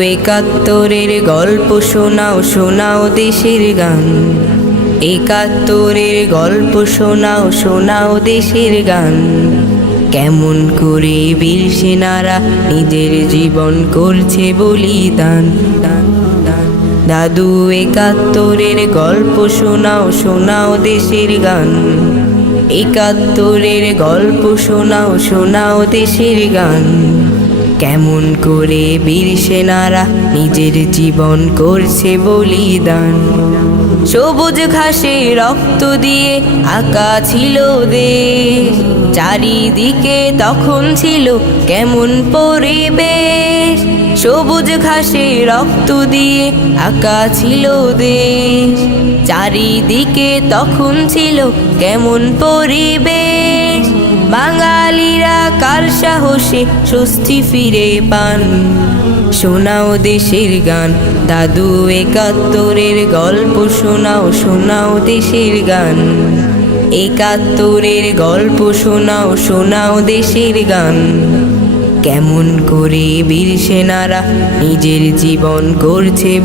একাত্তরের গল্প শোনাও শোনাও দেশের গান। একাত্তরের গল্প শোনাও শোনাও দেশের গান। কেমন করে বীর সেনারা নিজের জীবন করছে বলিদান। দান, দান। দাদু একাত্তরের গল্প শোনাও শোনাও দেশের গান। একাত্তরের গল্প শোনাও শোনাও দেশের গান। কেমন করে বীর সেনারা নিজের জীবন করছে বলিদান। সবুজ ঘাসে রক্ত দিয়ে আঁকা ছিল দেশ। চারিদিকে তখন ছিল কেমন পরিবেশ? সবুজ ঘাসে রক্ত দিয়ে আঁকা ছিল দেশ। চারিদিকে তখন ছিল কেমন পরিবেশ? বাঙালিরা কার সাহসে স্বস্তি ফিরে পান? শোনাও দেশের গান, দাদু একাত্তরের গল্প শোনাও শোনাও দেশের গান। একাত্তরের গল্প শোনাও শোনাও দেশের গান। কেমন করে বীর সেনারা নিজের জীবন করছে